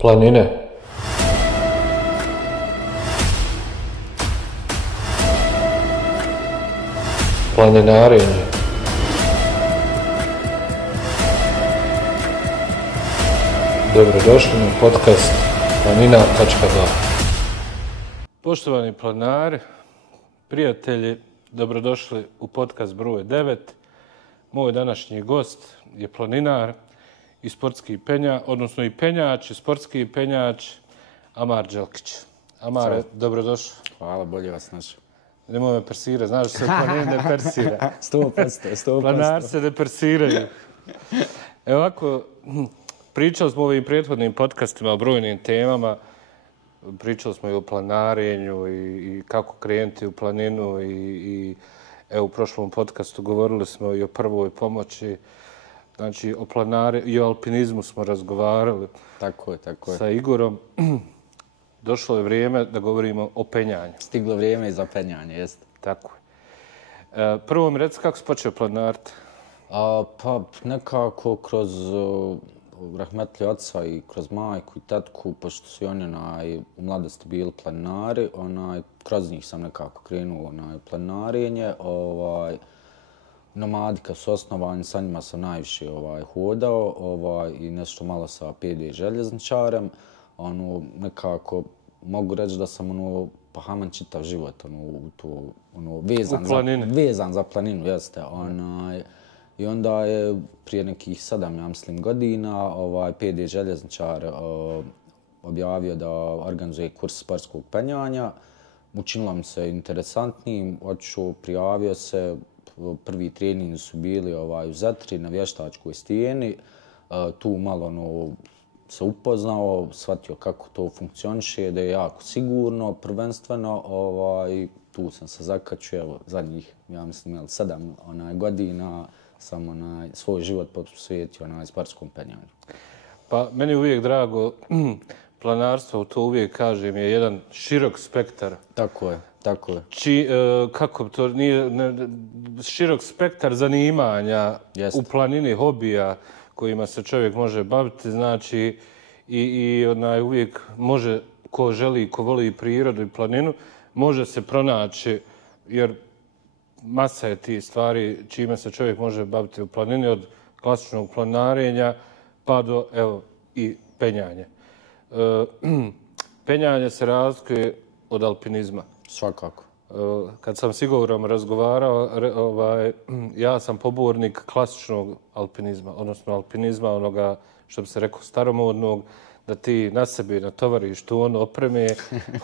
Planine. Planinarenje. Dobrodošli na podcast planina.ba. Poštovani planari, prijatelji, dobrodošli u podcast broj 9. Moj današnji gost je planinar i sportski penjač, odnosno i penjač i sportski penjač Amar Đelkić. Amare, dobrodošao. Hvala, bolje vas našao. Nemoj me persirati, znaš da se planin ne persira. 100%. Planar se ne persiraju. Evo ovako, pričali smo u ovim prethodnim podcastima o brojnim temama. Pričali smo i o planarenju i kako krenuti u planinu i evo u prošlom podcastu govorili smo i o prvoj pomoći. Znači, o planarenju i o alpinizmu smo razgovarali. Tako je. Sa Igorom. Došlo je vrijeme da govorimo o penjanju. Stiglo vrijeme i za penjanje, jeste. Tako je. Prvo mi reci kako si počeo planariti? Pa nekako kroz rahmetli oca i kroz majku i tatku, pošto su oni u mladosti bili planinari, kroz njih sam nekako krenuo planinarenje. Nomadika su osnovani, sa njima sam najviše hodao i nešto malo sa PD željezničarem. Nekako mogu reći da sam pahaman čitav život vezan za planinu, jeste. I onda je prije nekih 7, ja mislim, godina PD željezničar objavio da organizuje kurs sportskog penjanja. Učinilo mi se interesantnim, otišao, prijavio se. Prvi treningi su bili u Zetri na vještačkoj stijeni. Tu malo se upoznao, shvatio kako to funkcioniše, da je jako sigurno, prvenstveno. Tu sam se zakačio, evo, zadnjih, ja mislim, 7 godina sam svoj život posvetio sportskom penjanju. Pa, meni je uvijek drago, planarstvo, to uvijek kažem, je jedan širok spektar. Tako je. Kako to nije, širok spektar zanimanja u planini, hobija kojima se čovjek može baviti, znači i uvijek može, ko želi, ko voli prirodu i planinu, može se pronaći, jer masa je tih stvari čime se čovjek može baviti u planini, od klasičnog planinarenja pa do, evo, i penjanja. Penjanje se razlikuje od alpinizma. Svakako. Kad sam s Igorom razgovarao, ja sam pobornik klasičnog alpinizma, odnosno alpinizma onoga, što bi se rekao, staromodnog, da ti na sebi natovariš tu opreme,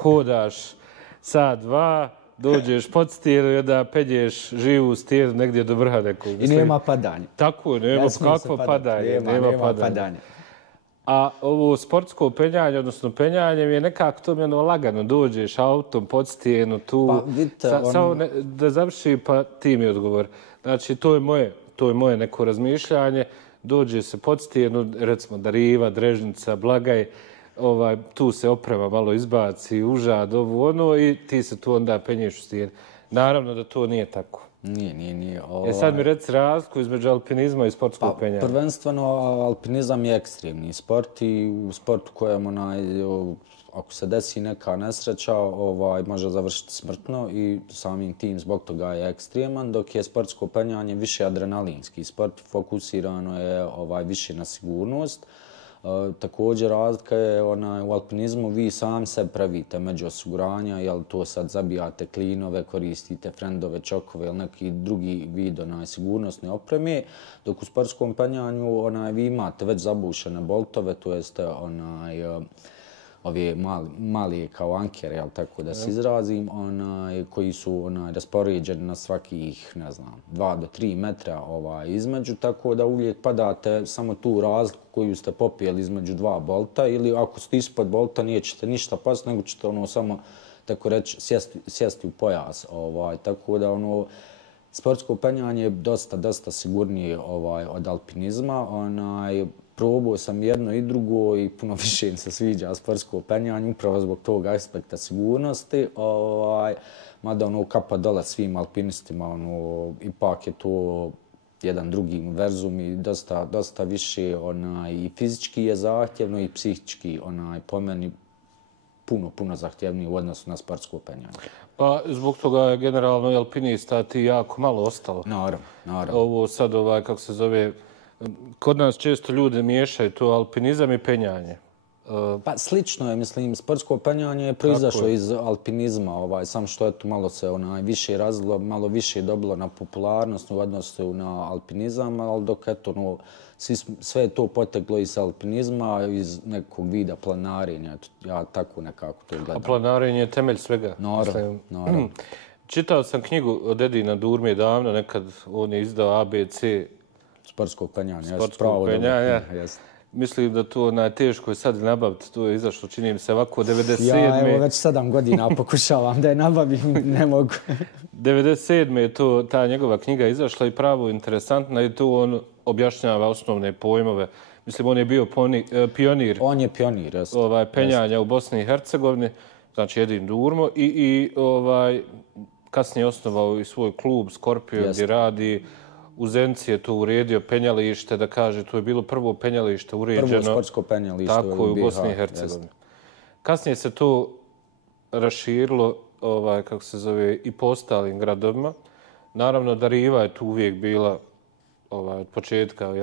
hodaš sat, dva, dođeš pod stijenu i onda penješ živu stijenu negdje do vrha nekog. I nema padanja. Tako je, nema kakvo padanje. Nema padanja. A ovo sportsko penjanje, odnosno penjanje, je nekako to mi lagano. Dođeš autom pod stijenu tu. Pa vidite, samo da završi, pa ti mi odgovor. Znači, to je moje neko razmišljanje. Dođe se pod stijenu, recimo Dariva, Drežnica, Blagaj, tu se oprema malo izbaci, užad, i ti se tu onda penješ u stijenu. Naravno da to nije tako. Nije. Sad mi reci razliku između alpinizma i sportskog penjanja. Prvenstveno, alpinizam je ekstremni sport i u sportu kojem ako se desi neka nesreća, može završiti smrtno i samim tim zbog toga je ekstreman, dok je sportsko penjanje više adrenalinski sport, fokusirano je više na sigurnost. Također razlika je u alpinizmu vi sam se pravite među osiguranja, jel to sad zabijate klinove, koristite frendove, čokove ili neki drugi vid sigurnosne opreme, dok u sportskom penjanju vi imate već zabušene boltove, to jest ove mali kao ankere, jel tako da se izrazim, koji su raspoređeni na svakih, 2 do 3 metra između, tako da uvijek padate samo tu razliku koju ste popijeli između dva bolta, ili ako ste ispod bolta nećete ništa pasti, nego ćete samo, tako reći, sjesti u pojas. Tako da sportsko penjanje je dosta sigurnije od alpinizma. Probao sam jedno i drugo i puno više mi se sviđa sportsko penjanje, upravo zbog tog aspekta sigurnosti. Mada kapa dole svim alpinistima, ipak je to jedan drugi univerzum i dosta više i fizički je zahtjevno i psihički po meni puno zahtjevniji u odnosu na sportsko penjanje. Pa zbog toga je generalno i alpinista ti jako malo ostalo. Naravno. Ovo sad, kako se zove, kod nas često ljudi miješaju to alpinizam i penjanje. Pa slično je, mislim, sportsko penjanje je proizašlo iz alpinizma, samo što je tu malo se više razvilo, malo više dobilo na popularnost u odnosu na alpinizam, ali dok eto, sve je to poteklo iz alpinizma, iz nekog vida planarenja, ja tako nekako to gledam. A planarenje je temelj svega. Naravno. Čitao sam knjigu od Edina Durme davno, nekad on je izdao ABC. Sportskog penjanja, Sportskog penjanja. Mislim da to teško je sad nabaviti, to je izašlo, čini mi se ovako, 97. Ja evo već 7 godina pokušavam da je nabavim, ne mogu. 97. je ta njegova knjiga izašla i pravo interesantna i tu on objašnjava osnovne pojmove. Mislim, on je bio pionir. On je pionir, jeste. Penjanja u Bosni i Hercegovini, znači Edin Durmo i kasnije je osnovao i svoj klub Skorpio gdje radi. U Zenci je to uredio penjalište, da kaže, to je bilo prvo penjalište uređeno. Prvo sportsko penjalište tako u Bosni i Hercegovini. Kasnije se to raširilo, kako se zove, i po ostalim gradovima. Naravno, Dariva je tu uvijek bila od početka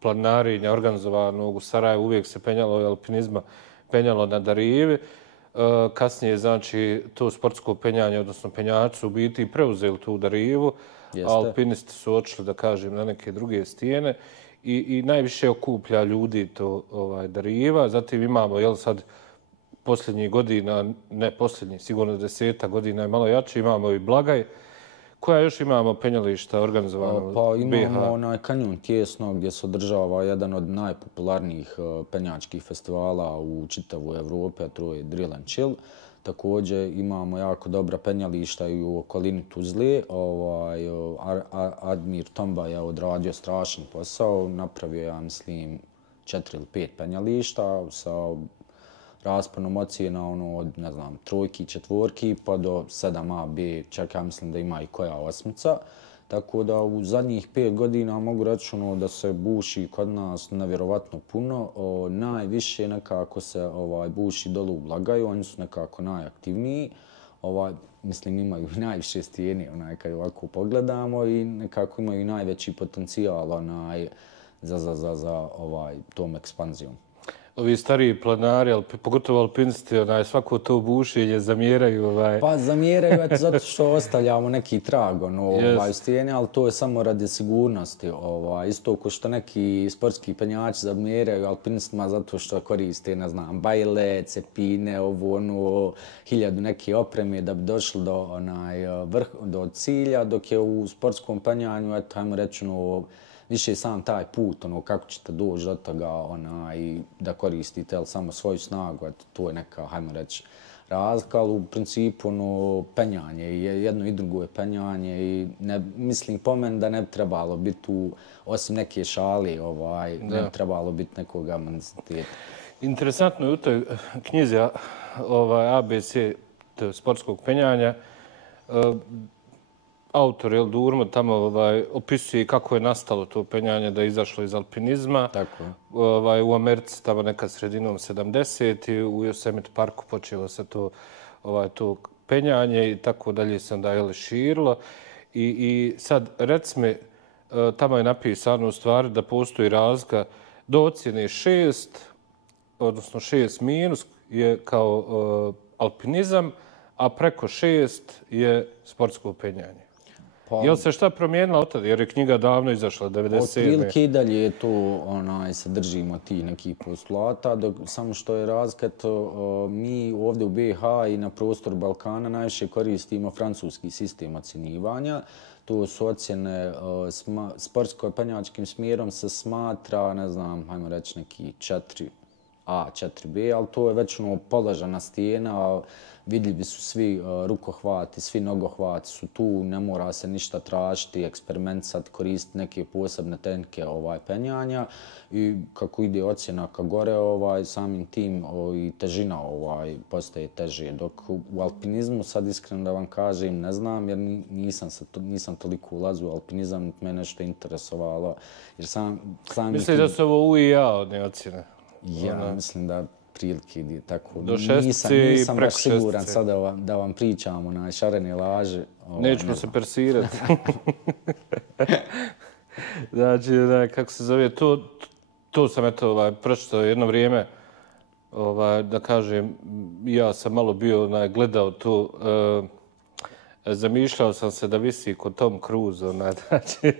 planarinja organizovanog u Sarajevu, uvijek se penjalo i alpinizma, penjalo na Darivi. Kasnije, znači, to sportsko penjanje, odnosno penjači u biti preuzeli tu Darivu. Alpinisti su odšli, da kažem, na neke druge stijene i najviše okuplja ljudi to Dariva. Zatim imamo, sad, posljednjih godina, ne posljednjih, sigurno 10 godina je malo jače, imamo i Blagaj. Koja još imamo penjališta organizovano? Pa imamo kanjon Tijesno gdje se održava jedan od najpopularnijih penjačkih festivala u čitavoj Evropi, a to je Drill and Chill. Također imamo jako dobra penjališta i u okolini Tuzle. Admir Tomba je odradio strašan posao. Napravio, ja mislim, 4 ili 5 penjališta sa rasponom ocjena od, ne znam, 3, 4 pa do 7A, B, čak ja mislim da ima i koja 8. Tako da u zadnjih 5 godina mogu reći da se buši kod nas nevjerovatno puno. Najviše nekako se buši dolu u Blagaju, oni su nekako najaktivniji. Mislim, imaju najviše stijene kad ovako pogledamo i nekako imaju najveći potencijal za tom ekspanzijom. Ovi stariji planari, pogotovo alpinisti, svako to bušenje zamjeraju. Pa zamjeraju zato što ostavljamo neki trag u stijeni, ali to je samo radi sigurnosti. Isto ko što neki sportski penjači zamjeraju alpinistima zato što koriste, ne znam, bajle, cepine, hiljadu neke opreme da bi došli do cilja, dok je u sportskom penjanju, ajmo reći, više sam taj put, kako ćete doći do toga i da koristite samo svoju snagu, to je neka, hajmo reći, razlika, ali u principu penjanje, jedno i drugo je penjanje i mislim po meni da ne bi trebalo biti osim neke šali, ne bi trebalo biti nekog amenziteta. Interesantno je u toj knjizi ABC sportskog penjanja, autor Durmo tamo opisuje kako je nastalo to penjanje, da je izašlo iz alpinizma. Tako. U Americi tamo nekad sredinom 70. I u Yosemite parku počelo se to penjanje i tako dalje se onda širilo. I sad, recimo, tamo je napisano u stvari da postoji razlika do ocjene 6, odnosno 6 minus je kao alpinizam, a preko 6 je sportsko penjanje. Je li se šta promijenilo od tada? Jer je knjiga davno izašla, 97. Otprilike i dalje je to, se držimo ti nekih postulata, samo što je razlika, mi ovdje u BiH i na prostoru Balkana najviše koristimo francuski sistem ocjenjivanja. To su ocjene sportsko-penjačkim smjerom se smatra, ne znam, hajmo reći neki 4 A, 4B, ali to je već položena stijena, vidljivi su svi rukohvati, svi nogohvati su tu, ne mora se ništa tražiti, eksperimentisati, koristiti neke posebne tehnike penjanja i kako ide ocjena ka gore, samim tim i težina postaje teže. Dok u alpinizmu, sad iskreno da vam kažem, ne znam jer nisam toliko ulazio u alpinizam, niti me nešto interesovalo. Misli da su ovo UIA odne ocjene? Ja mislim da prilike ide tako. Do šestice i nisam preko baš siguran šestice. sad da vam pričam na šarene laže. Nećemo se persirati. Znači, kako se zove, to sam eto pročitao jedno vrijeme, da kažem, ja sam malo bio gledao to, zamišljao sam se da visi kod Tom Cruise, znači,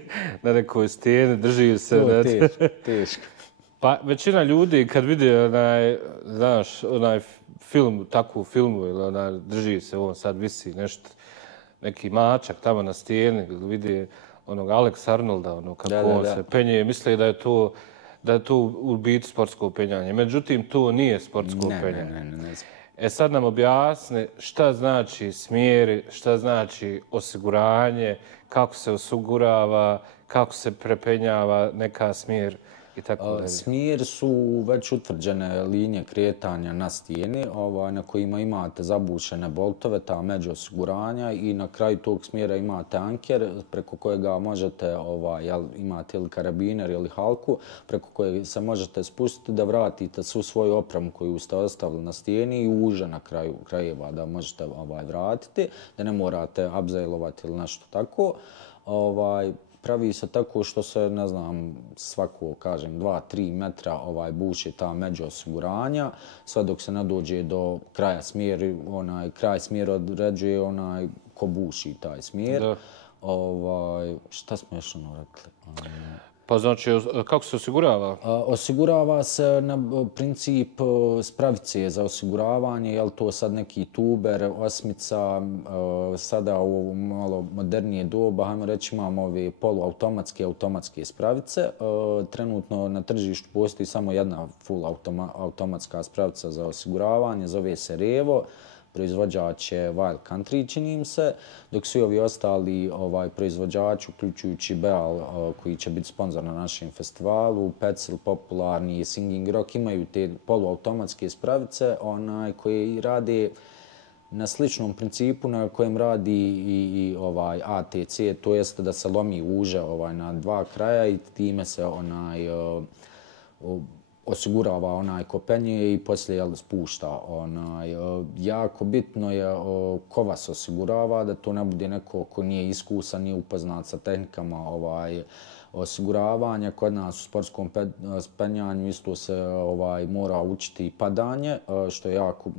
na nekoj stijeni, drži se. To je teško. Pa većina ljudi kad vide onaj film, takvu filmu, ili drži se, on sad visi neki mačak tamo na stijeni, vidi onog Alex Arnolda, kako on se penje, misle da je to u biti sportsko penjanje. Međutim, to nije sportsko penjanje. Ne. Sad nam objasni šta znači smjeri, šta znači osiguranje, kako se osigurava, kako se prepenjava neka smjer. Smjer su već utvrđene linije kretanja na stijeni na kojima imate zabušene boltove, ta među osiguranja i na kraju tog smjera imate anker preko kojega možete, imate ili karabiner ili halku, preko kojeg se možete spustiti da vratite svu svoju opremu koju ste ostavili na stijeni i uže na kraju krajeva da možete vratiti, da ne morate abzajlovati ili nešto tako. Pravi se tako što se, ne znam, svako, kažem, 2-3 metra buši ta među osiguranja, sve dok se ne dođe do kraja smjera, kraj smjera određuje ko buši taj smjer. Šta smo još rekli? Pa znači, kako se osigurava? Osigurava se na princip spravice za osiguravanje, je li to sad neki tuber, osmica, sada u malo modernije doba, hajmo reći imamo ove poluautomatske, automatske spravice. Trenutno na tržištu postoji samo jedna full automatska spravica za osiguravanje, zove se Revo. Proizvođač je Wild Country, čini im se, dok svi ovi ostali proizvođači, uključujući Beal, koji će biti sponzor na našem festivalu, Petzl, popularni Singing Rock, imaju te poluautomatske spravice koje rade na sličnom principu na kojem radi i ATC, to jest da se lomi uže na dva kraja i time se osigurava ko penje i poslije spušta. Jako bitno je ko vas osigurava, da to ne bude neko ko nije iskusan, nije upoznat sa tehnikama osiguravanja. Kod nas u sportskom penjanju isto se mora učiti padanje, što je jako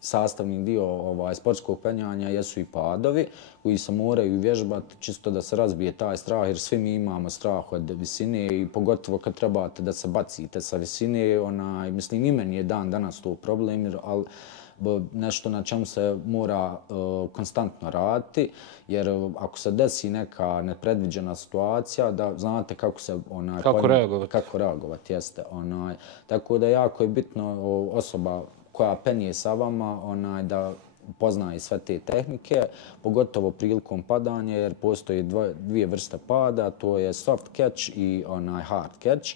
sastavni dio sportskog penjanja jesu i padovi koji se moraju vježbati čisto da se razbije taj strah, jer svi mi imamo strah od visine i pogotovo kad trebate da se bacite sa visine. Mislim, i meni je dan danas to problem, ali nešto na čemu se mora konstantno raditi, jer ako se desi neka nepredviđena situacija, da znate kako se kako reagovati jeste. Tako da jako je bitno osoba koja penje sa vama da poznaje sve te tehnike, pogotovo prilikom padanja, jer postoji dvije vrste pada, to je soft catch i hard catch.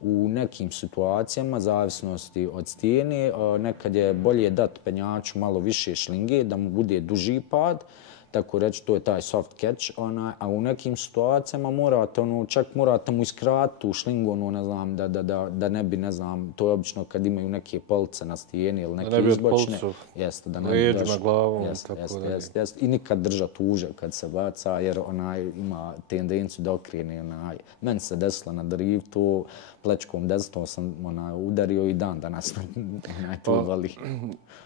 U nekim situacijama, zavisnosti od stijene, nekad je bolje dati penjaču malo više šlinge, da mu bude duži pad, tako reći, to je taj soft catch, a u nekim situacijama čak morate mu iskratiti tu šlingu, ne znam, da ne bi, ne znam, to je obično kad imaju neke police na stijeni ili neke izbočne. Jeste, da ne bi leđima, glavom, tako da. I nikad držati uže kad se baca, jer ima tendenciju da okrene. Meni se desilo na driftu, plečkom desnom sam udario i dan danas to vali.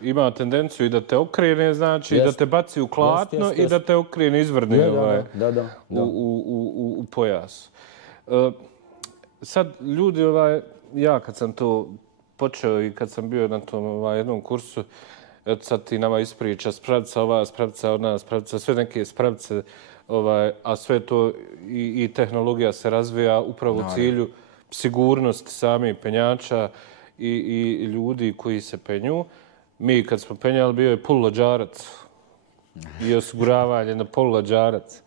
Ima tendenciju i da te okrene, znači da te baci u klatno i da te okrene izvrne u pojas. Sad ljudi, ja kad sam to počeo i kad sam bio na tom jednom kursu, sad ti nama ispriča spravica ova, spravica ona, spravica, sve neke spravice, a sve to i tehnologija se razvija upravo u cilju sigurnosti samih penjača i ljudi koji se penju. Mi kad smo penjali bio je polulođarac i osiguravanje na polulođarac.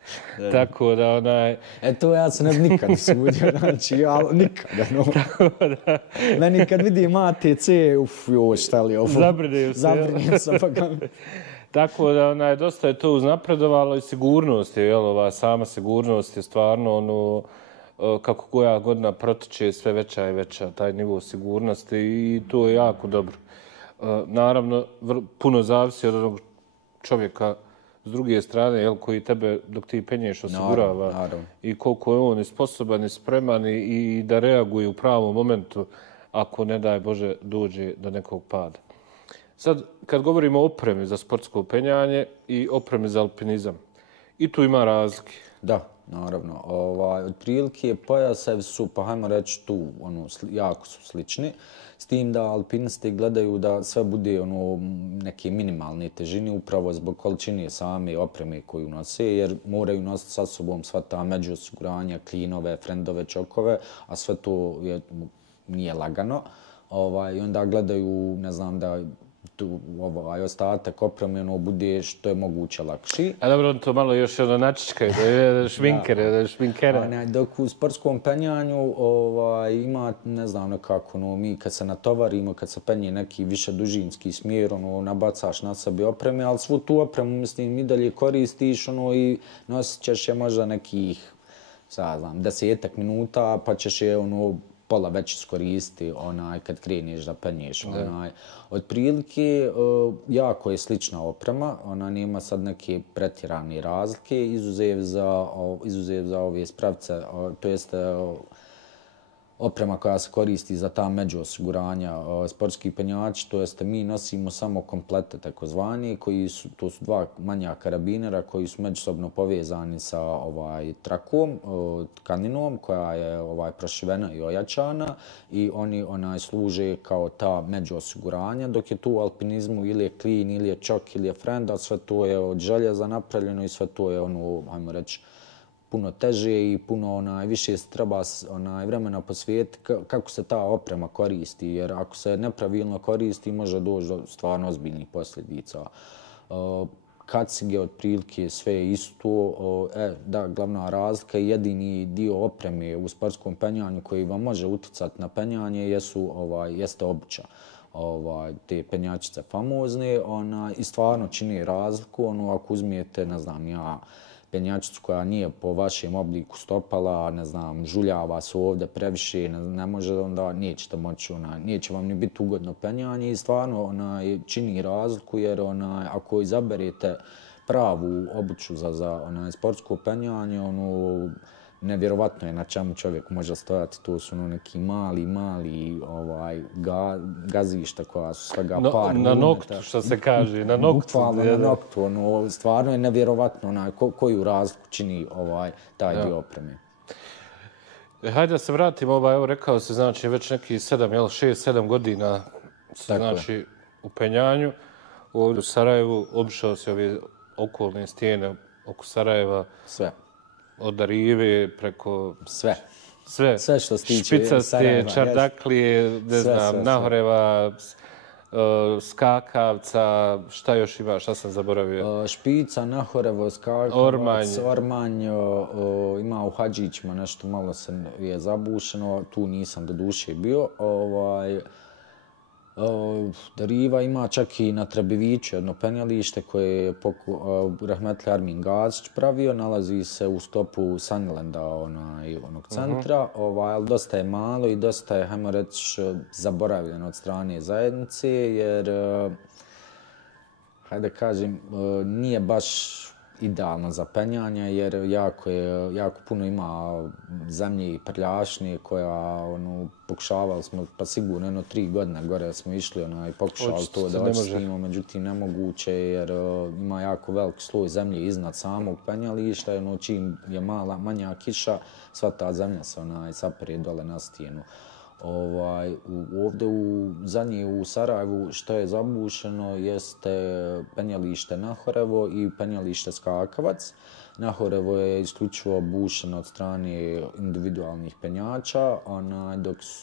Tako da To ja se ne bi nikad usudio, znači, nikada. No. Meni kad vidim ATC, šta li ovo? Zabrinim se. Tako da dosta je to uznapredovalo i sigurnost je, ova sama sigurnost je stvarno kako koja godina protiče sve veća i veća, taj nivo sigurnosti i to je jako dobro. Naravno, puno zavisi od onog čovjeka s druge strane, koji tebe dok ti penješ osigurava naravno. I koliko je on sposoban i spreman i da reaguje u pravom momentu ako, ne daj Bože, dođe do nekog pada. Sad, kad govorimo o opremi za sportsko penjanje i opremi za alpinizam, i tu ima razlike. Da, naravno. Otprilike pojasevi su, pa hajmo reći tu, jako su slični. S tim da alpinisti gledaju da sve bude neke minimalne težine upravo zbog količine same opreme koju nose, jer moraju nositi sa sobom sva ta međuosiguranja, klinove, frendove, čokove, a sve to nije lagano. I onda gledaju, ne znam, da tu ostatak opreme bude što je moguće lakši. A dobro, to malo još načičkaju, da je šminkera. Dok u sportskom penjanju ima, ne znam nekako, mi kad se natovarimo, kad se penje neki više dužinski smjer, nabacaš na sebi opreme, ali svu tu opremu, mislim, i dalje koristiš i nosit ćeš je možda nekih, 10 minuta, pa ćeš je pola već iskoristiti kad kreneš da penješ. Otprilike, jako je slična oprema, ona nema sad neke pretjerane razlike, izuzev za ove spravce, to jest oprema koja se koristi za ta međuosiguranja sportskih penjači, to jest mi nosimo samo komplete takozvani, to su dva manja karabinera koji su međusobno povezani sa trakom, tkaninom koja je prošivena i ojačana i oni služe kao ta međuosiguranja, dok je tu u alpinizmu ili je klin, ili je čok, ili je frend, a sve to je od željeza napravljeno i sve to je ajmo reći, puno teže i puno više se treba vremena posvetiti kako se ta oprema koristi, jer ako se nepravilno koristi može doći do stvarno ozbiljnih posljedica. Kacige otprilike sve je isto, da, glavna razlika i jedini dio opreme u sportskom penjanju koji vam može utjecati na penjanje jeste obuća. Te penjačice famozne i stvarno čini razliku. Ako uzmijete, ne znam ja, penjačicu koja nije po vašem obliku stopala, ne znam, žuljava se ovdje previše, ne može, onda nećete moći, neće vam ni biti ugodno penjanje i stvarno čini razliku jer ako izaberete pravu obuću za sportsko penjanje, nevjerovatno je na čemu čovjek može stojati. To su neki mali gazišta koja su svega par na noktu, što se kaže, na noktu. Bukvalno na noktu. Stvarno je nevjerovatno koju razliku čini taj dio opreme. Hajde da se vratimo, evo rekao se, znači već neki 6-7 godina znači u penjanju. Ovdje u Sarajevu obišao se ove okolne stijene oko Sarajeva. Sve. Od Rive preko... Sve što se tiče Špicaste, Čardaklije, ne znam, Nahoreva, Skakavca, šta još ima, šta sam zaboravio? Špica, Nahorevo, Skakavac, Ormanj, ima u Hadžićima nešto malo je zabušeno, tu nisam do duše bio. Riva ima čak i na Trebeviću jedno penjalište koje je rahmetli Armin Gazić pravio, nalazi se u stopu Sunlanda, onog centra, ali dosta je malo i dosta je, hajmo reći, zaboravljeno od strane zajednice, jer, hajde kažem, nije baš idealno za penjanje, jer jako puno ima zemlje i prljašnje koja pokušavali smo, pa sigurno 3 godine gore smo išli i pokušali to da očistimo, međutim nemoguće jer ima jako velik sloj zemlje iznad samog penjališta, čim je manja kiša, sva ta zemlja se sapere dole na stijenu. Ovdje zadnje u Sarajevu što je zabušeno jeste penjalište Nahorevo i penjalište Skakavac. Nahorevo je isključivo bušeno od strane individualnih penjača,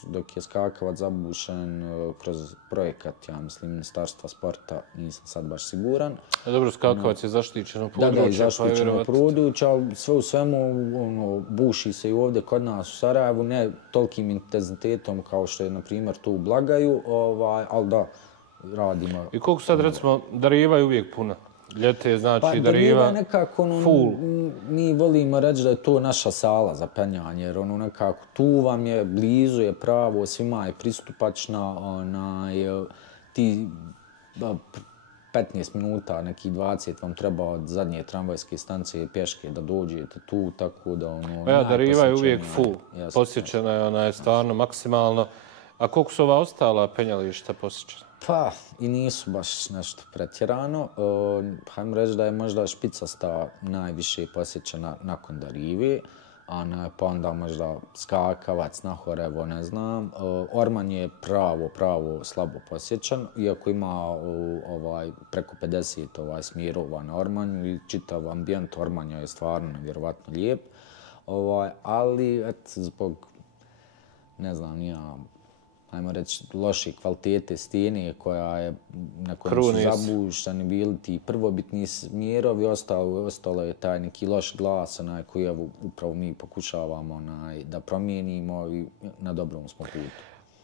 dok je skakavac zabušen kroz projekat, ja mislim, Ministarstva sporta, nisam sad baš siguran. Dobro, skakavac je zaštićeno područje. Da, zaštićeno područje, ali sve u svemu buši se i ovdje kod nas u Sarajevu, ne tolikim intenzitetom kao što je, na primjer, tu u Blagaju, ali da, radimo. I koliko sad, recimo, Dariva je uvijek puna? Ljete je, znači, Dariva je nekako, full. Mi volimo reći da je to naša sala za penjanje, jer nekako tu vam je, blizu je pravo, svima je pristupačna, ti 15 minuta, neki 20 vam treba od zadnje tramvajske stanice pješke da dođete tu, tako da Dariva je uvijek full, posjećena je, ona je stvarno maksimalno. A koliko su ova ostala penjališta posjećena? Pa, i nisu baš nešto pretjerano. Hajmo reći da je možda Špicasta najviše posjećena nakon Darive, pa onda možda skakavac, Nahorevo, ne znam. Orman je pravo slabo posjećan, iako ima preko 50 smjerova na Ormanju i čitav ambijent Ormanja je stvarno nevjerovatno lijep. Ali, zbog, ne znam, ajmo reći, loše kvalitete stijene koja je na kojem su zabuštani bili ti prvobitni smjerovi, ostalo je taj neki loš glas koji upravo mi pokušavamo da promijenimo i na dobrom smo putu.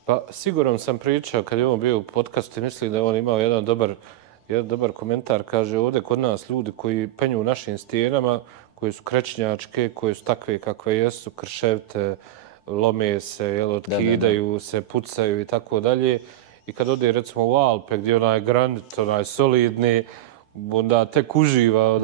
Pa siguran sam pričao kad je on bio u podcastu i mislim da je on imao jedan dobar komentar. Kaže ovdje kod nas ljudi koji penju u našim stijenama, koji su krečnjačke, koji su takve kakve jesu, krševite, lome se, otkidaju se, pucaju i tako dalje. I kad ode recimo u Alpe gdje onaj granit, onaj solidni, onda tek uživa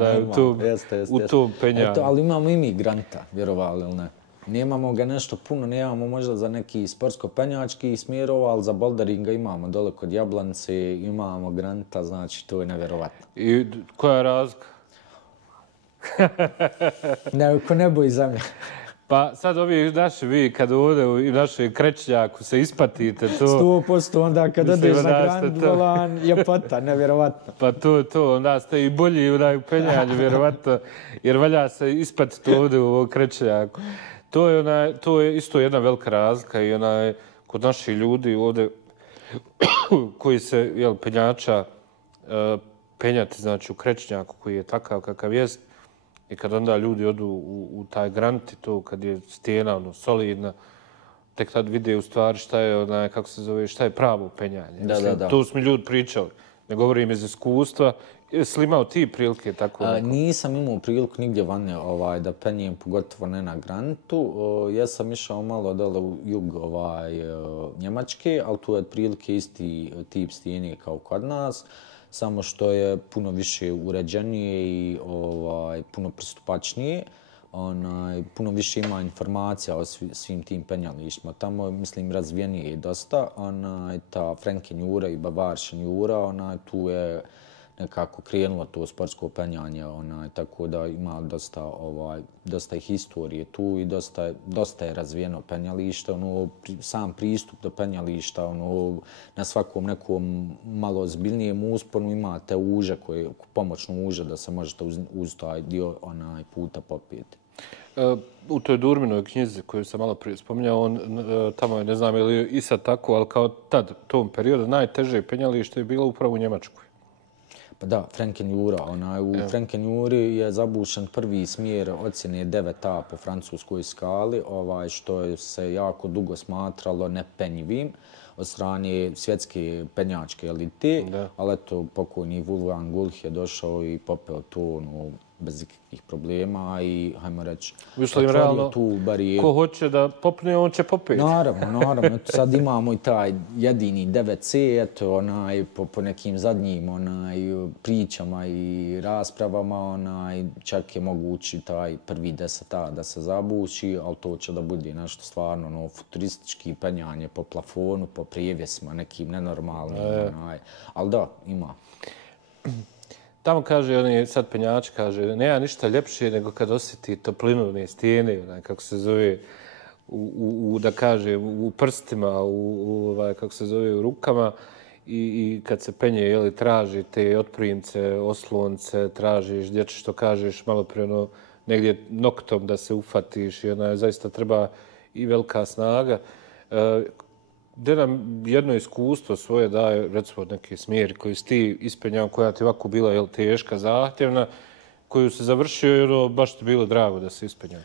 u tom penjanju. Ali imamo i mi granita, vjerovali ili ne. Nemamo ga nešto puno, nemamo možda za neki sportsko-penjački smjerova, ali za boulderinga imamo dole kod Jablance, imamo granita, znači to je nevjerovatno. I koja je razlika? Ko nebo i zemlja. Pa sad ovi naši, vi kad ovdje u našoj Krećnjaku se ispatite, to... 100% onda kad odeš na Grand Volan, ljepota, nevjerovatno. Pa to, onda ste i bolji u penjanju, vjerovatno, jer valja se ispatiti ovdje u Krećnjaku. To je isto jedna velika razlika i kod naših ljudi ovdje koji se, penjača, penjati, znači u Krećnjaku koji je takav kakav jest, i kad onda ljudi odu u taj granit i to kad je stijena solidna, tek tad vide u stvari šta je, kako se zove, šta je pravo penjanje. Da. To su mi ljudi pričali. Ne govorim iz iskustva. Jesi li imao ti prilike tako? Nisam imao priliku nigdje vane da penjem, pogotovo ne na granitu. Ja sam išao malo dole u jug Njemačke, ali tu je otprilike isti tip stijene kao kod nas. Samo što je puno više uređenije i puno pristupačnije. Puno više ima informacija o svim tim penjalištima. Tamo je, mislim, razvijenije dosta. Ta Frankenjura i Bavaršenjura, tu je nekako krenulo to sportsko penjanje, tako da ima dosta historije tu i dosta je razvijeno penjalište. Sam pristup do penjališta, na svakom nekom malo ozbiljnijem usponu imate uže, pomoćno uže da se možete uz taj dio puta popijeti. U toj Durminoj knjizi koju sam malo prije spominjao, tamo je, ne znam je li i sad tako, ali kao tad, u tom periodu, najteže penjalište je bilo upravo u Njemačkoj. Pa da, Frankenjura. U Frankenjuri je zabušen prvi smjer ocjene 9A po francuskoj skali, što se jako dugo smatralo nepenjivim od strane svjetske penjačke elite, ali eto, pokojni Wolfgang Gulch je došao i popeo to bez ikakvih problema i, hajmo reći, otvorio tu barijeru. Ko hoće da popne, on će popeti. Naravno. Sad imamo i taj jedini 9C, eto, po nekim zadnjim pričama i raspravama, čak je mogući taj prvi 10A da se zabuši, ali to će da bude nešto stvarno futuristički penjanje po plafonu, po prijevjesima, nekim nenormalnim. Ali da, ima. Tamo kaže, on je sad penjač, kaže, nema ništa ljepše nego kad osjeti toplinu one stijene, kako se zove, da kaže, u prstima, kako se zove, u rukama i kad se penje, traži te otprince, oslonce, tražiš, dječe što kažeš, malo prije negdje noktom da se ufatiš i zaista treba i velika snaga. Gdje nam jedno iskustvo svoje daje, recimo neki smjer koji si ti ispenjao, koja ti ovako bila teška, zahtjevna, koju se završio i baš ti bilo drago da se ispenjao?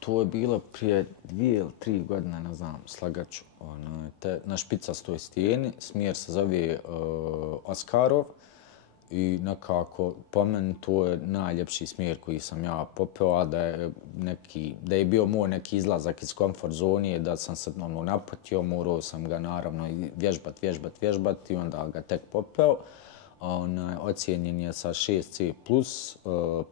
To je bilo prije 2 ili 3 godine, ne znam, slagaću. Na špicastoj stijeni, smjer se zove Oskarov i nekako po meni to je najljepši smjer koji sam ja popeo, a da je bio moj neki izlazak iz komfort zone, da sam se napatio, morao sam ga naravno vježbat i onda ga tek popeo. Ocijenjen je sa 6C+,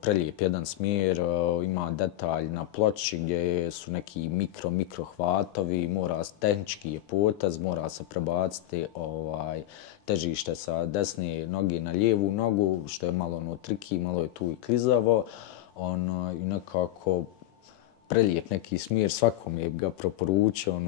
prelijep jedan smjer, ima detalj na ploči gdje su neki mikro hvatovi, tehnički je potez, mora se prebaciti težište sa desne noge na lijevu nogu, što je malo triki, malo je tu i klizavo. I nekako prelijep neki smjer, svakom je ga preporučio,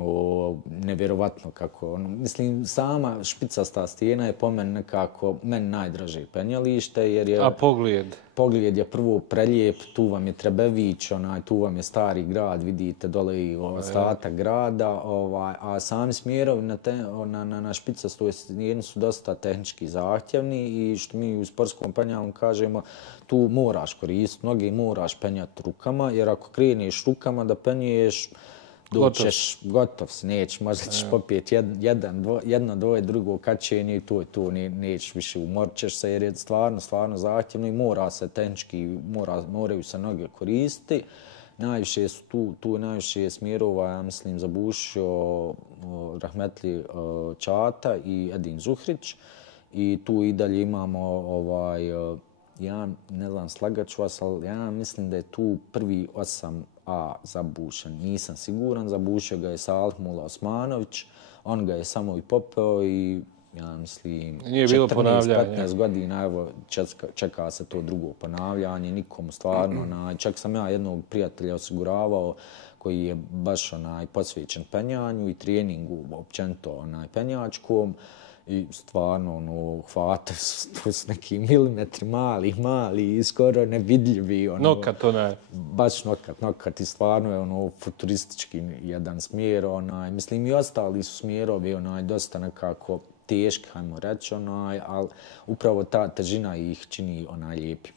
nevjerovatno kako. Mislim, sama špicasta stijena je po meni nekako, meni najdraže penjalište, jer je... A pogled? Pogled je prvo prelijep, tu vam je Trebević, tu vam je stari grad, vidite dole i ostatak grada, a sami smjerovi na špicastoj stijeni su dosta tehnički zahtjevni i što mi u sportskom penjalu kažemo, tu moraš koristiti noge i moraš penjati rukama, jer ako kreneš rukama da penješ, doćeš, gotov si, možda ćeš popijeti jedno, dvoje, drugo kačenje i to je to, nećeš više, umorit ćeš se jer je stvarno zahtjevno i mora se tehnički, moraju se noge koristiti. Najviše su tu najviše smjerova, ja mislim, zabušio rahmetli Čata i Edin Zuhrić i tu i dalje imamo ja ne znam, slagat ću vas, ali ja mislim da je tu prvi 8A zabušen. Nisam siguran, zabušio ga je Salih Mula Osmanović, on ga je samo i popeo i ja mislim 14-15 godina, evo, čeka se to drugo ponavljanje, nikom stvarno, čak sam ja jednog prijatelja osiguravao koji je baš posvećen penjanju i treningu općenito penjačkom. I stvarno, hvata su neki milimetri mali i skoro nevidljivi. Nokat onaj. Baš nokat i stvarno je futuristički jedan smjer. Mislim i ostali su smjerovi dosta nekako teški, hajmo reći, ali upravo ta težina ih čini lijepi.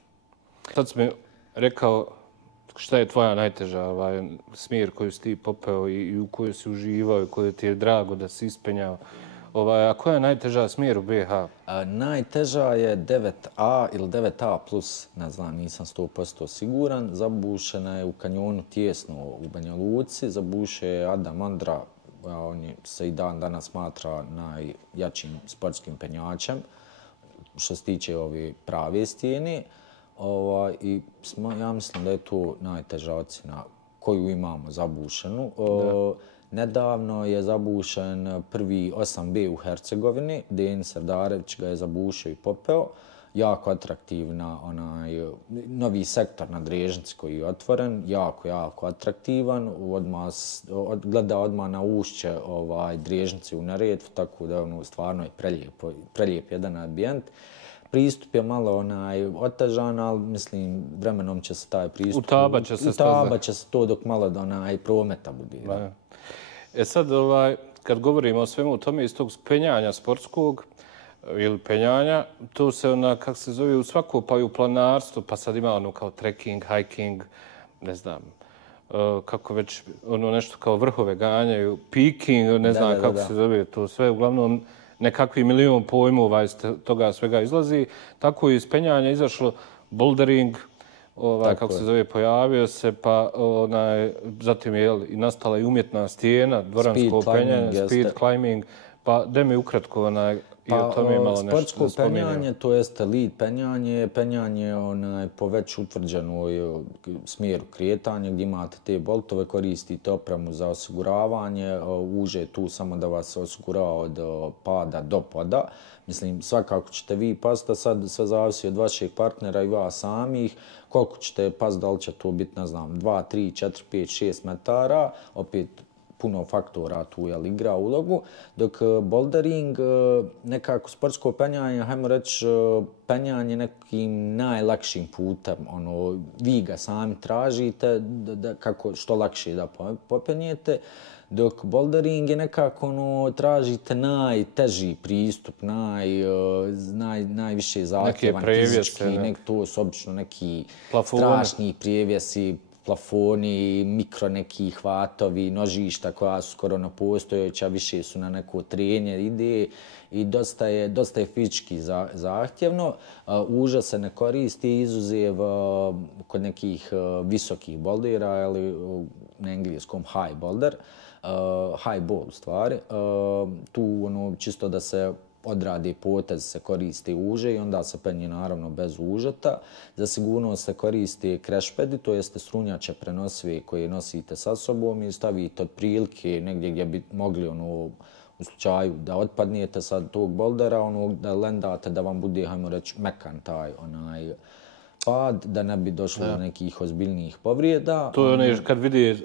Sad si mi rekao šta je tvoja najteža smjer koju si ti popeo i u kojoj si uživao i koju ti je drago da si ispenjao. A koja je najteža smjer u BiH? Najteža je 9A ili 9A+, ne znam, nisam 100% siguran. Zabušena je u kanjonu Tijesno u Banja Luci. Zabuše je Adam Ondra, on se i dan danas smatra najjačim sportskim penjačem što se tiče ove prave stijene. I ja mislim da je to najteža ocjena koju imamo zabušenu. Nedavno je zabušen prvi 8B u Hercegovini, Dejan Sardarević ga je zabušio i popeo. Jako atraktivna, novi sektor na Drežnici koji je otvoren, jako atraktivan. Gleda odmah na ušće Drežnici u Neretvu, tako da stvarno je prelijep jedan ambijent. Pristup je malo otežan, ali mislim vremenom će se taj pristup... Utabat će se to dok malo do prometa bude. Sad, kad govorimo o svemu tome iz tog penjanja sportskog ili penjanja, to se kako se zove, u svako, pa i u planarstvu, pa sad ima kao trekking, hiking, ne znam, kako već, nešto kao vrhove ganjaju, peaking, ne znam kako se zove, to sve uglavnom nekakvi milion pojmova iz toga svega izlazi. Tako i iz penjanja izašlo bouldering, kako se zove, pojavio se, pa zatim je i nastala i umjetna stijena, dvoransko penjanje, speed climbing, pa da mi ukratko i o tome malo nešto sportsko penjanje, to jest lead penjanje po već utvrđenoj smjeru kretanja gdje imate te boltove, koristite opremu za osiguravanje, uže tu samo da vas osigurava od pada do poda. Mislim, svakako ćete vi pasti, sad sve zavisi od vašeg partnera i vas samih, koliko ćete pasti, da li će to biti, ne znam, 2, 3, 4, 5, 6 metara, opet puno faktora tu igra ulogu, dok bouldering, nekako sportsko penjanje, hajmo reći, penjanje nekim najlakšim putem, vi ga sami tražite, kako što lakše da popenjete, dok bouldering je nekako tražite najteži pristup, najviše zahtjevan fizički, to su obično neki strašni prijevjesi, plafoni, mikro neki hvatovi, nožišta koja su skoro nepostojeća, više su na neko trenje ide i dosta je fizički zahtjevno. Uža se ne koristi izuzev kod nekih visokih bouldera, ili na engleskom high boulder, high ball u stvari. Tu čisto da se odradi potez se koristi uže i onda se penje naravno bez užeta. Za sigurnost se koristi krešpedi, to jeste strunjače prenosive koje nosite sa sobom i stavite otprilike negdje gdje bi mogli u slučaju da otpadnijete sa tog bouldera, da lendate da vam bude, hajmo reći, mekan taj pad, da ne bi došlo do nekih ozbiljnijih povrijeda. To je kad vidi,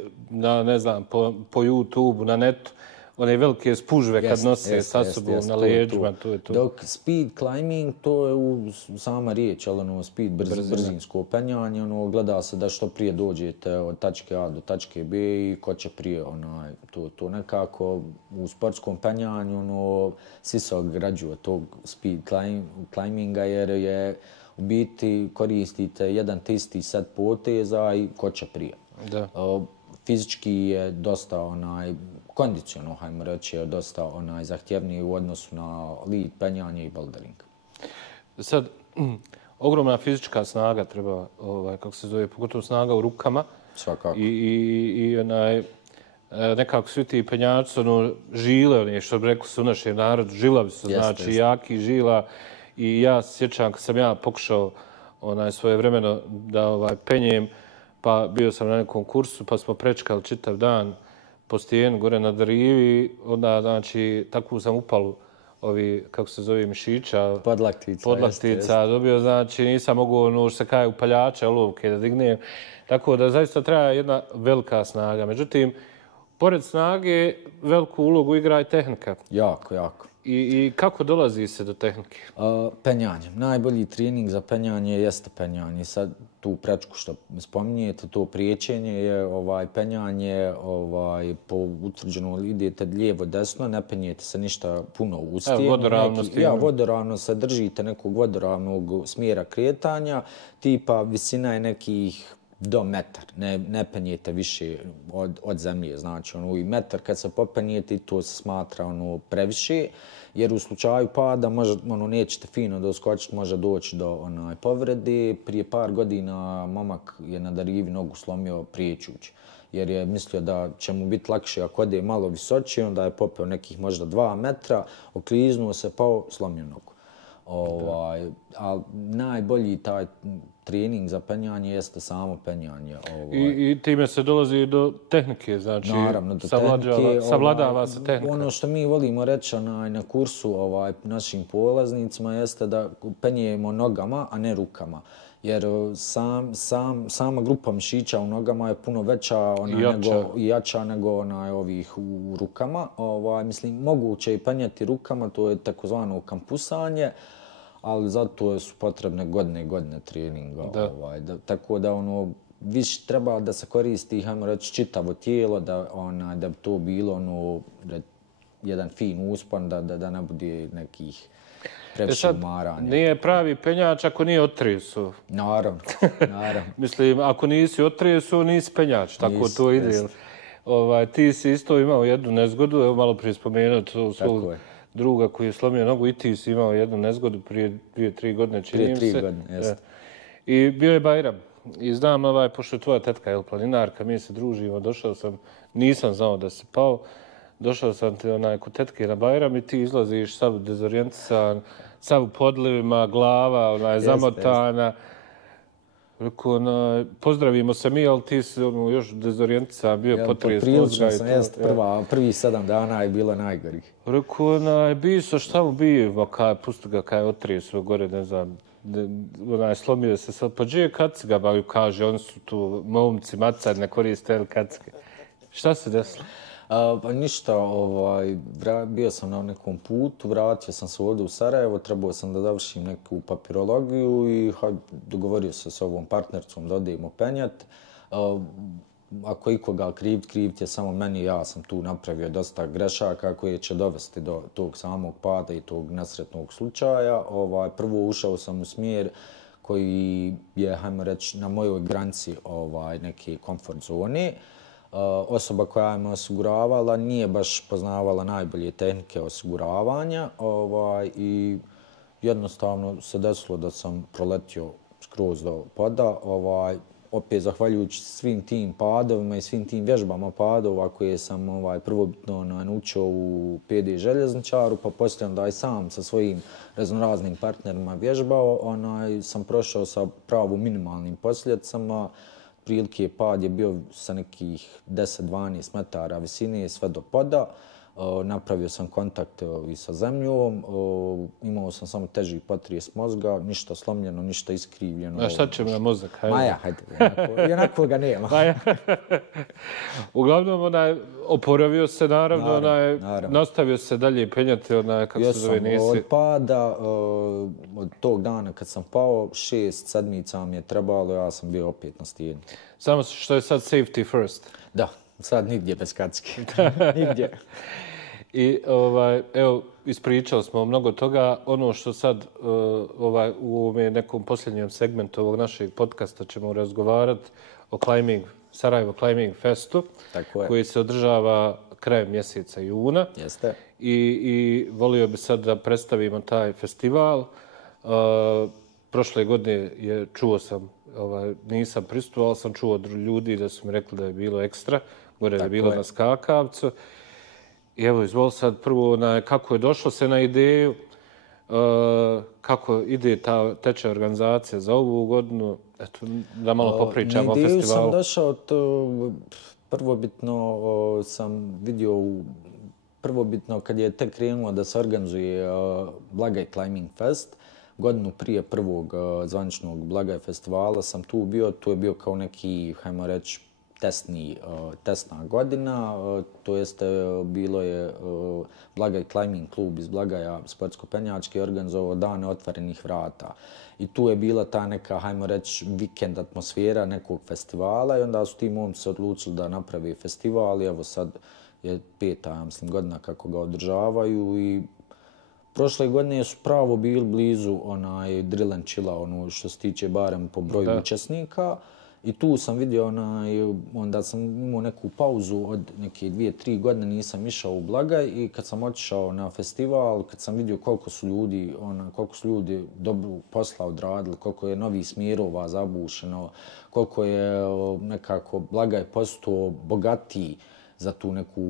ne znam, po YouTube, na netu, one velike spužve kad nose sa sobom na leđima, to je to. Dok speed climbing, to je sama riječ, ali speed, brzinsko penjanje, gleda se da što prije dođete od tačke A do tačke B i ko će prije, to nekako u sportskom penjanju, svi se ograđuju od tog speed climbinga jer je u biti koristite jedan te isti set poteza i ko će prije. Fizički je dosta kondicionalno, hajmo reći, je dosta zahtjevniji u odnosu na lead, penjanje i bouldering. Sad, ogromna fizička snaga treba, kako se zove, pogotovo snaga u rukama. Svakako. I nekako svi ti penjači su žile, što bi rekli su u našem narodu, žilavi su, znači jaki žila. I ja se sjećam kad sam ja pokušao svoje vremeno da penjem, pa bio sam na nekom kursu, pa smo prečkali čitav dan po stijenu gore na drivi, onda, znači, takvu sam upalu kako se zove, mišića, podlaktica dobio, znači, nisam mogao, što se kaže, upaljača, olovke da dignem. Tako da zaista treba jedna velika snaga. Međutim, pored snage, veliku ulogu igra i tehnika. Jako, jako. I kako dolazi se do tehnike? Penjanjem. Najbolji trening za penjanje jeste penjanje. Sad tu prečku što spominjete, to priječenje je penjanje po utvrđenom idete lijevo desno, ne penjete se ništa puno u stijenu. Vodoravno se držite nekog vodoravnog smjera kretanja, tipa visina je nekih do metar. Ne penjete više od zemlje. Znači, i metar kad se popenjete, to se smatra previše, jer u slučaju pada nećete fino doskočiti, može doći do povrede. Prije par godina momak je na Darivi nogu slomio priječući, jer je mislio da će mu biti lakše ako ode malo visoče, onda je popeo nekih možda 2 metra, okliznuo se, pao, slomio nogu. Ali najbolji taj trening za penjanje jeste samo penjanje. I time se dolazi do tehnike, znači naravno, savladava se tehnika. Ono što mi volimo reći na kursu našim polaznicima jeste da penjemo nogama, a ne rukama. Jer sama grupa mišića u nogama je puno veća i jača nego ovih u rukama. Mislim, moguće je penjati rukama, to je takozvano kampusanje, ali zato su potrebne godine treninga. Tako da više treba da se koristi, hajmo reći, čitavo tijelo, da bi to bilo jedan fin uspon, da ne bude nekih previše umaranja. Nije pravi penjač ako nije otresu. Naravno. Mislim, ako nisi otresu, nisi penjač, tako to ide. Ti si isto imao jednu nezgodu, evo malo prije spomenuo svog druga koji je slomio nogu i ti si imao jednu nezgodu prije 2-3 godine, činim se. Prije 3 godine, jeste. I bio je Bajram. I znam, pošto je tvoja tetka planinarka, mi se družimo, došao sam, nisam znao da si pao, došao sam ti kod tetke na Bajram i ti izlaziš sav dezorijentisan, sav u podlivima, glava zamotana. Rekao, pozdravimo se mi, ali ti si još dezorijentisan, bio potres mozga i to. Jeste, prvi 7 dana je bilo najgorih. Rekao, biso, šta mu bio? Pusti ga kaj otresu gore, ne znam, slomio se sad. Pa gdje je kaciga, kaže, oni su tu momci, macar, ne koriste kacige. Šta se desilo? Pa ništa, bio sam na nekom putu, vratio sam se ovdje u Sarajevo, trebao sam da završim neku papirologiju i dogovorio se s ovom partnercom da odemo penjat. Ako ikoga krivit je samo meni, ja sam tu napravio dosta grešaka koje će dovesti do tog samog pada i tog nesretnog slučaja. Prvo ušao sam u smjer koji je, hajmo reći, na mojoj granici neke komfort zone. Osoba koja me osiguravala nije baš poznavala najbolje tehnike osiguravanja i jednostavno se desilo da sam proletio skroz do pada. Opet zahvaljujući svim tim padovima i svim tim vježbama padova koje sam prvobitno naučio u PD željezničaru, pa poslije onda i sam sa svojim raznoraznim partnerima vježbao, sam prošao sa pravo minimalnim posljedicama. Prilike pad je bio sa nekih 10-12 metara visine sve do poda. Napravio sam kontakt i sa zemljom, imao sam samo teži potres mozga, ništa slomljeno, ništa iskrivljeno. A šta će na mozak? Maja, hajde, onako ga nema. Uglavnom, oporavio se naravno, nastavio se dalje penjati, kako se zove, nisi. Od pada, od tog dana kad sam pao, 6 sedmica mi je trebalo, ja sam bio opet na stijeni. Samo što je sad safety first. Da. Sad nigdje bez kacke. Nigdje. I evo, ispričali smo mnogo toga. Ono što sad u ovom nekom posljednjem segmentu ovog našeg podcasta ćemo razgovarati o Sarajevo Climbing Festu, koji se održava krajem mjeseca juna. Jeste. I volio bi sad da predstavimo taj festival. Prošle godine čuo sam, nisam prisustvovao, ali sam čuo od ljudi da su mi rekli da je bilo ekstra. Gore je bilo na skakavcu. I evo, izvoli sad prvo kako je došlo se na ideju, kako ide ta teča organizacija za ovu godinu. Eto, da malo popričamo o festivalu. Na ideju sam došao, prvobitno sam vidio, prvobitno kad je tek krenulo da se organizuje Blagaj Climbing Fest, godinu prije prvog zvaničnog Blagaj festivala sam tu bio, tu je bio kao neki, hajmo reći, testna godina, to jeste bilo je Blagaj Climbing klub iz Blagaja, sportsko-penjački, organizovao dane otvorenih vrata. I tu je bila ta neka, hajmo reći, vikend atmosfera nekog festivala i onda su ti momci se odlučili da napravi festival i evo sad je 5. ja mislim, godina kako ga održavaju i prošle godine su pravo bili blizu drill and chilla, što se tiče barem po broju učesnika. I tu sam vidio, onda sam imao neku pauzu od neke 2-3 godine, nisam išao u Blagaj i kad sam otišao na festival, kad sam vidio koliko su ljudi dobro posla odradili, koliko je novih smjerova zabušeno, koliko je nekako Blagaj postao bogatiji za tu neku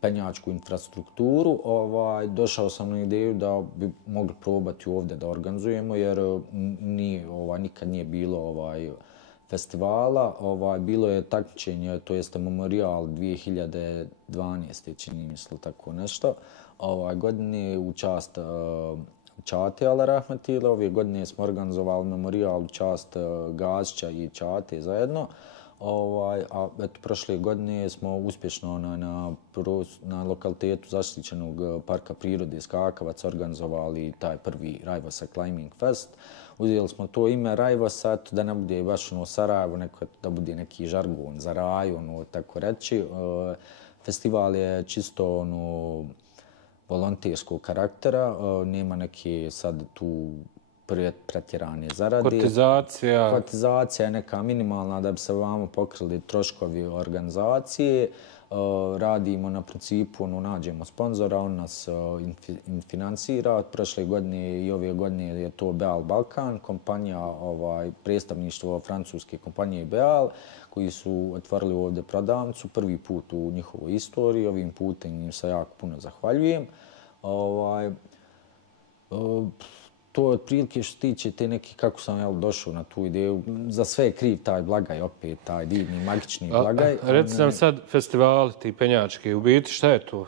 penjačku infrastrukturu, došao sam na ideju da bi mogli probati ovdje da organizujemo, jer nikad nije bilo festivala. Bilo je takmičenje, to jeste Memorijal 2012. čini misli tako nešto. Godine u čast Čate Ala Rahmetila, ove godine smo organizovali Memorijal u čast Gazića i Čate zajedno. A prošle godine smo uspješno na lokalitetu zaštićenog parka prirode Skakavac organizovali taj prvi Rajvosa Climbing Fest. Uzeli smo to ime Rajvosa, da ne bude baš Sarajevo, da bude neki žargon za raj, tako reći. Festival je čisto volonterskog karaktera, nema neke sad tu pretjerane zarade. Kotizacija je neka minimalna da bi se vama pokrili troškovi organizacije. Radimo na principu, nađemo sponzora, on nas financira. Prošle godine i ove godine je to Beal Balkan, kompanija, predstavništvo francuske kompanije Beal, koji su otvorili ovdje prodavnicu prvi put u njihovoj istoriji. Ovim putem im se jako puno zahvaljujem. To je otprilike što tiče te neki kako sam došao na tu ideju. Za sve je kriv taj Blagaj, opet taj divni, magični Blagaj. Reci nam sad festival ti penjački, u biti šta je to?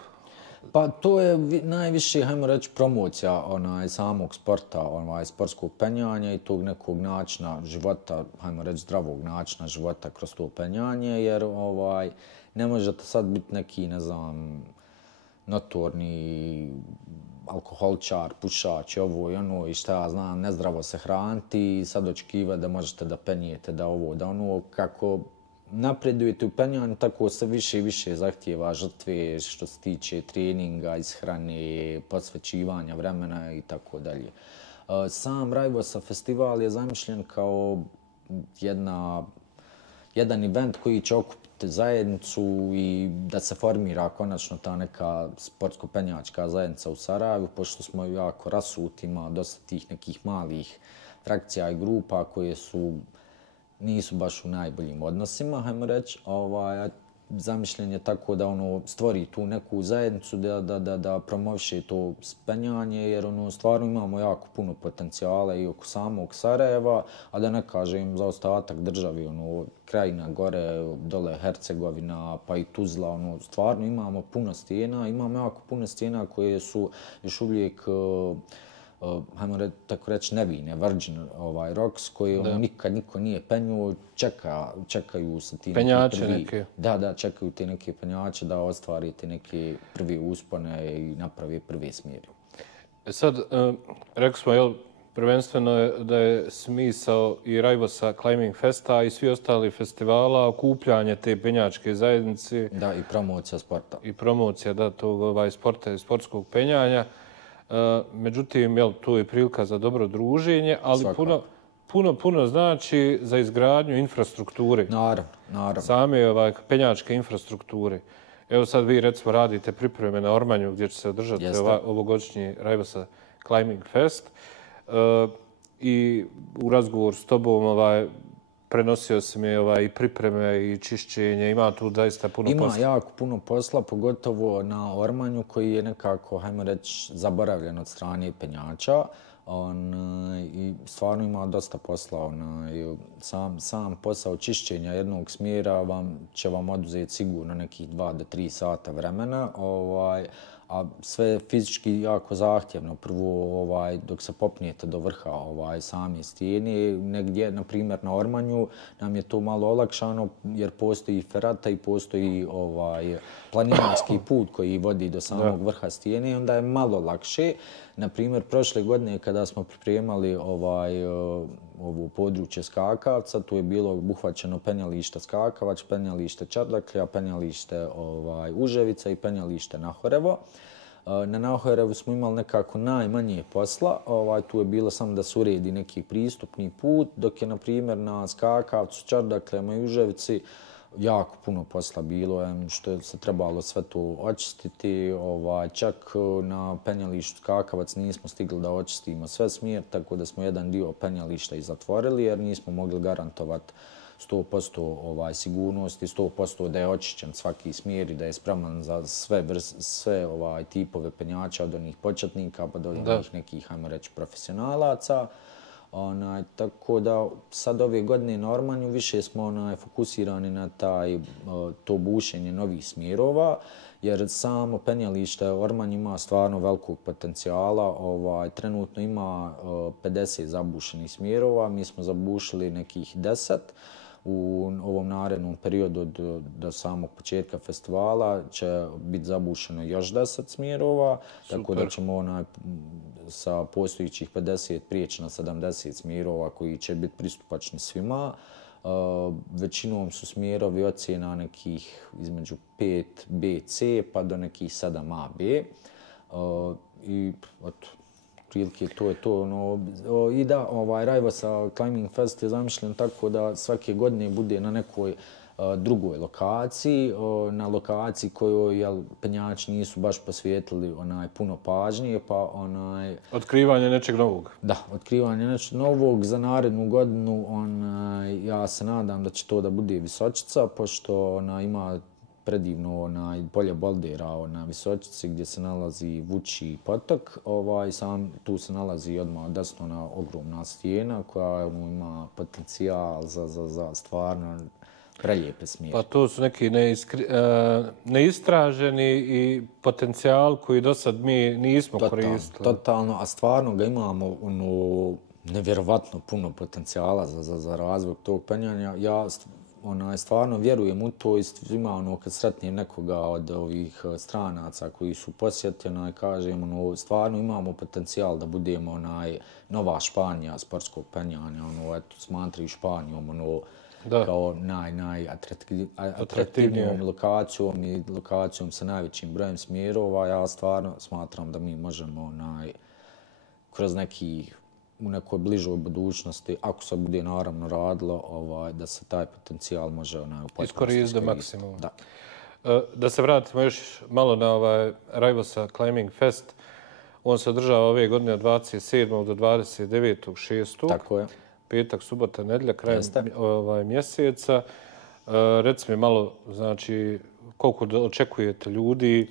Pa to je najviše, hajmo reći, promocija samog sporta, sportskog penjanja i tog nekog načina života, hajmo reći zdravog načina života kroz to penjanje, jer ne možete sad biti neki, ne znam, notorni alkoholičar, pušač, ovo i ono i šta ja znam, nezdravo se hraniti i sad očekivati da možete da penjete, da ovo, da ono, kako napredujete u penjanju, tako se više i više zahtijeva žrtve što se tiče treninga, ishrane, posvećivanja vremena i tako dalje. Sam Rajvosa festival je zamišljen kao jedan event koji će okupiti zajednicu i da se formira konačno ta neka sportsko-penjačka zajednica u Sarajevu, pošto smo jako rasuti, ima dosta tih nekih malih frakcija i grupa koje nisu baš u najboljim odnosima, hajmo reći. Zamišljen je tako da stvori tu neku zajednicu da promoviše to penjanje, jer stvarno imamo jako puno potencijala i oko samog Sarajeva, a da ne kažem za ostatak državi, Krajina, gore, dole Hercegovina, pa i Tuzla, stvarno imamo puno stijena, imamo jako puno stijena koje su još uvijek hajmo tako reći, nevine, Virgin Rocks, koje nikad niko nije penjuo, čekaju se ti penjače neke. Da, čekaju te neke penjače da ostvarite neke prve uspone i naprave prve smjeri. Sad, rekli smo, prvenstveno je da je smisao i Rajvosa Climbing Festa i svi ostali festivala, okupljanje te penjačke zajednice. Da, i promocija sporta. I promocija, da, tog sporta i sportskog penjanja. Međutim, tu je prilika za dobro druženje, ali puno znači za izgradnju infrastrukture. Naravno. Same penjačke infrastrukture. Evo sad vi recimo radite pripreme na Ormanju gdje će se održati ovogodišnji Rajvosa Climbing Fest. I u razgovor s tobom prenosio si mi i pripreme i čišćenje. Ima tu zaista puno posla. Ima jako puno posla, pogotovo na Ormanju koji je nekako, hajmo reći, zaboravljen od strane penjača. I stvarno ima dosta posla. Sam posao čišćenja jednog smjera će vam oduzeti sigurno nekih 2 do 3 sata vremena. A sve je fizički jako zahtjevno. Prvo, dok se popnijete do vrha same stijene, negdje, na primjer na Ormanju, nam je to malo olakšano jer postoji ferata i postoji planinarski put koji vodi do samog vrha stijene i onda je malo lakše. Na primjer, prošle godine kada smo pripremali ovo područje Skakavca, tu je bilo obuhvaćeno penjalište Skakavac, penjalište Čardaklja, penjalište Uževica i penjalište Nahorevo. Na Nahorevu smo imali nekako najmanje posla, tu je bilo samo da se uredi neki pristupni put, dok je, na primjer, na Skakavcu, Čardakljama i Uževici jako puno posla bilo, što se trebalo sve to očistiti. Čak na penjalištu Skakavac nismo stigli da očistimo sve smjer, tako da smo jedan dio penjališta i zatvorili jer nismo mogli garantovati 100% sigurnosti, 100% da je očišćen svaki smjer i da je spreman za sve tipove penjača, od onih početnika pa do onih nekih, hajmo reći, profesionalaca. Tako da sad ove godine na Ormanju više smo fokusirani na to bušenje novih smjerova, jer samo penjalište Ormanj ima stvarno velikog potencijala. Trenutno ima 50 zabušenih smjerova, mi smo zabušili nekih 10. U ovom narednom periodu do samog početka festivala će biti zabušeno još 10 smjerova, tako da ćemo sa postojićih 50 prijeći na 70 smjerova koji će biti pristupačni svima. Većinom su smjerovi ocjena nekih između 5 BC pa do nekih 7 AB. I prilike to je to. I da, Rajvosa Climbing Fest je zamišljen tako da svake godine bude na nekoj drugoj lokaciji, na lokaciji kojoj penjači nisu baš posvijetili puno pažnje, pa otkrivanje nečeg novog. Da, otkrivanje nečeg novog za narednu godinu. Ja se nadam da će to da bude Visočica, pošto ima predivno polje boldera na Visočici gdje se nalazi Vučji potok. Tu se nalazi odmah desno ogromna stijena koja ima potencijal za stvarno prelijepe smjere. Pa to su neki neistraženi i potencijal koji do sad mi nismo koristili. Totalno, a stvarno ga imamo nevjerovatno puno potencijala za razvoj tog penjanja. Ja stvarno vjerujem u to i svima kad sretnem nekoga od ovih stranaca koji su posjetili, kažem, stvarno imamo potencijal da budemo nova Španija sportskog penjanja, eto, smatraju Španijom, kao najatraktivnijom lokacijom i lokacijom sa najvećim brojem smjerova. Ja stvarno smatram da mi možemo kroz u nekoj bližoj budućnosti, ako se bude naravno radilo, da se taj potencijal može iskoristiti do maksimuma. Da se vratimo još malo na Rajvosa Climbing Fest. On se održava ove godine od 27. do 29.6. Tako je. Petak, subota, nedjelja, krajem mjeseca. Reci mi malo, znači, koliko očekujete ljudi,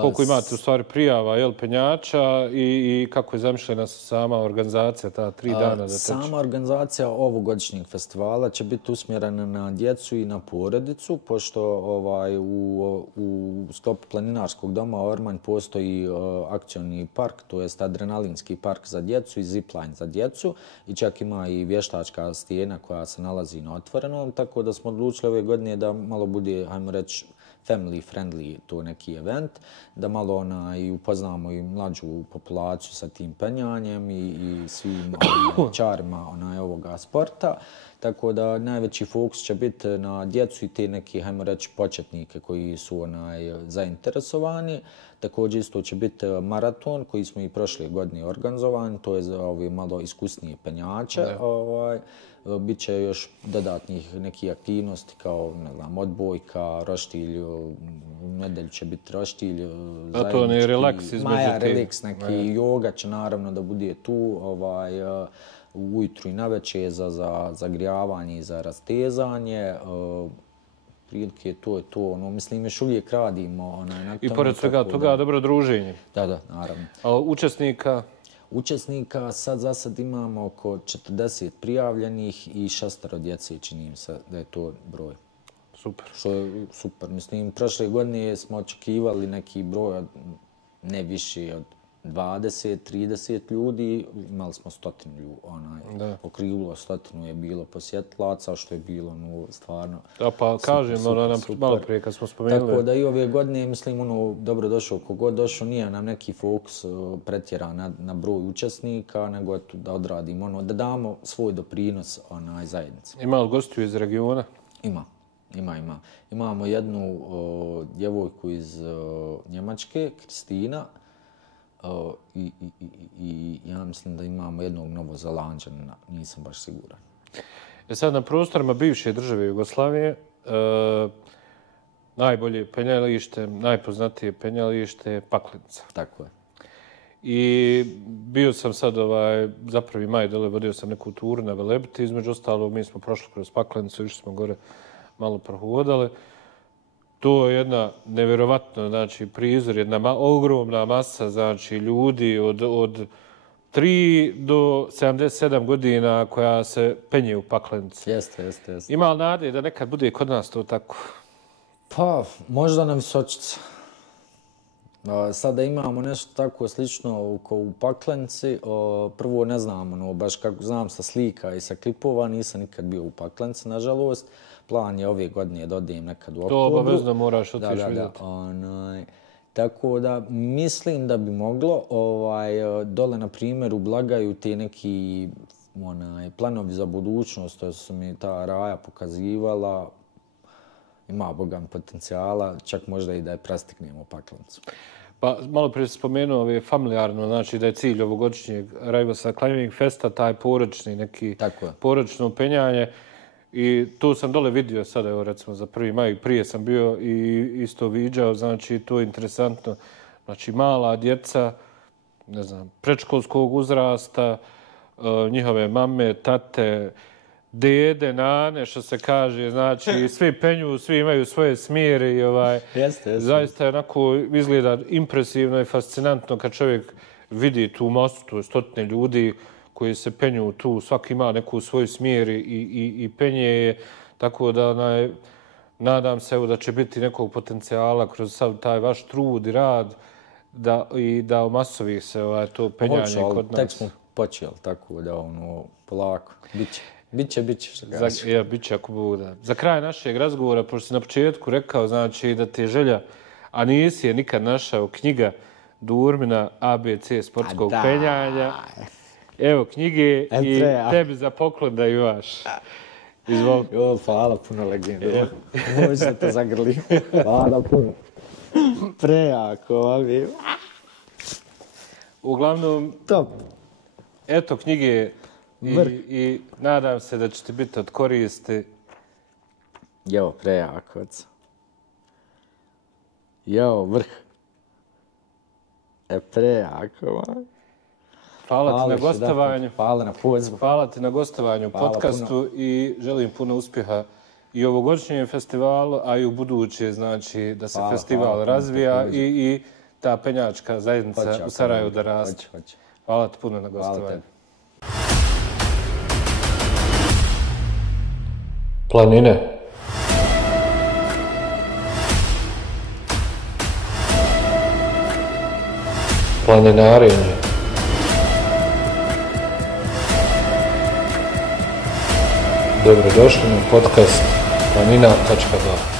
koliko imate u stvari prijava penjača i kako je zamišljena sama organizacija ta 3 dana da teče? Sama organizacija ovogodišnjeg festivala će biti usmjerena na djecu i na porodicu, pošto u sklopu planinarskog doma Ormanj postoji akcioni park, to jest adrenalinski park za djecu i zipline za djecu i čak ima i vještačka stijena koja se nalazi na otvorenom, tako da smo odlučili ove godine da malo bude, hajmo reći, family friendly to neki event, da malo i upoznamo i mlađu populaciju sa tim penjanjem i svim čarima ovoga sporta. Tako da najveći fokus će biti na djecu i te neki, hajmo reći, početnike koji su zainteresovani. Također isto će biti maraton koji smo i prošle godine organizovani, to je za ove malo iskusnije penjače. Biće još dodatnih nekih aktivnosti kao, ne znam, odbojka, roštilj, u nedelju će biti roštilj, a to ne je relaks između Maja, relaks, neki joga će naravno da bude tu, ujutru i navečer za zagrijavanje i za rastezanje. Prilike, to je to. Mislim, još uvijek radimo. I pored svega toga, dobro druženje. Da, naravno. A učesnika? Učesnika za sad imamo oko 40 prijavljenih i 6 djece, čini mi se da je to broj. Super. Što je super. Mislim, prošle godine smo očekivali neki broj ne više od 20-30 ljudi, imali smo 100 ljudi, okrivilo 100 je bilo posjetilaca, što je bilo stvarno da, pa kažem, malo prije kad smo spomenuli. Tako da i ove godine, mislim, dobro došao, kogod došao, nije nam neki fokus pretjeran na broj učesnika, nego da odradimo, da damo svoj doprinos zajednici. Ima li gostiju iz regiona? Ima. Imamo jednu djevojku iz Njemačke, Kristina, i ja mislim da imamo jednog Novozelanđanina, nisam baš siguran. Sad na prostorima bivše države Jugoslavije najbolje penjalište, najpoznatije penjalište je Paklenica. Tako je. I bio sam sad za 1. maj dole, vodio sam neku turu na Velebiti, između ostalog mi smo prošli kroz Paklenicu, išli smo gore malo prohodali. To je jedna nevjerovatna, znači, prizor, jedna ogromna masa, znači, ljudi od 3 do 77 godina koja se penje u Paklenici. Jeste. Ima li nade da nekad bude kod nas to tako? Pa, možda na Visočica. Sada imamo nešto tako slično u Paklenici. Prvo ne znam, baš kako znam sa slika i sa klipova, nisam nikad bio u Paklenici, nažalost. Plan je ove godine da odem nekad u oktobru. To obavezno moraš otići vidjeti. Tako da mislim da bi moglo. Dole, na primjer, u Blagaju te neki planovi za budućnost, to su mi ta Raja pokazivala. Ima bogan potencijala, čak možda i da je prestignemo u Paklenicu. Pa malo prije se spomenuo familijarno, znači da je cilj ovogodišnjeg Rajvosa Climbing Festa taj porodični neki porodično penjanje. I tu sam dole vidio sada, evo recimo za 1. maj, prije sam bio i isto viđao, znači to je interesantno. Znači mala djeca, ne znam, predškolskog uzrasta, njihove mame, tate, dede, nane, što se kaže, znači svi penju, svi imaju svoje smjere i zaista je onako izgleda impresivno i fascinantno kad čovjek vidi tu masu, tu 100 ljudi koji se penju tu, svaki ima neku svoju smjer i penje je, tako da nadam se da će biti nekog potencijala kroz sav taj vaš trud i rad i da omasovi se to penjanje kod nas. Tek smo počeli, tako da polako, bit će. Biće, što kažeš. Ja, biće ako Bog da. Za kraj našeg razgovora, pošto si na početku rekao, znači da ti je želja, a nisi je nikad našao, knjiga Durmina ABC sportskog penjanja. Evo knjige i tebi za poklon da imaš. Izvoli. Hvala puno, legenda. Može da te zagrlim. Hvala puno. Prejako, ali... Uglavnom, top. Eto knjige i nadam se da će ti biti od koristi. Jo, prejako. Jo, vrh. Prejako. Hvala ti na gostovanju. Hvala na pozivu. Hvala ti na gostovanju u podcastu i želim puno uspjeha i ovogodišnjem festivalu, a i u buduće, znači da se festival razvija i ta penjačka zajednica u Sarajevu da raste. Hvala ti puno na gostovanju. Planine. Planinarenje. Dobrodošli na podcast planina.ba.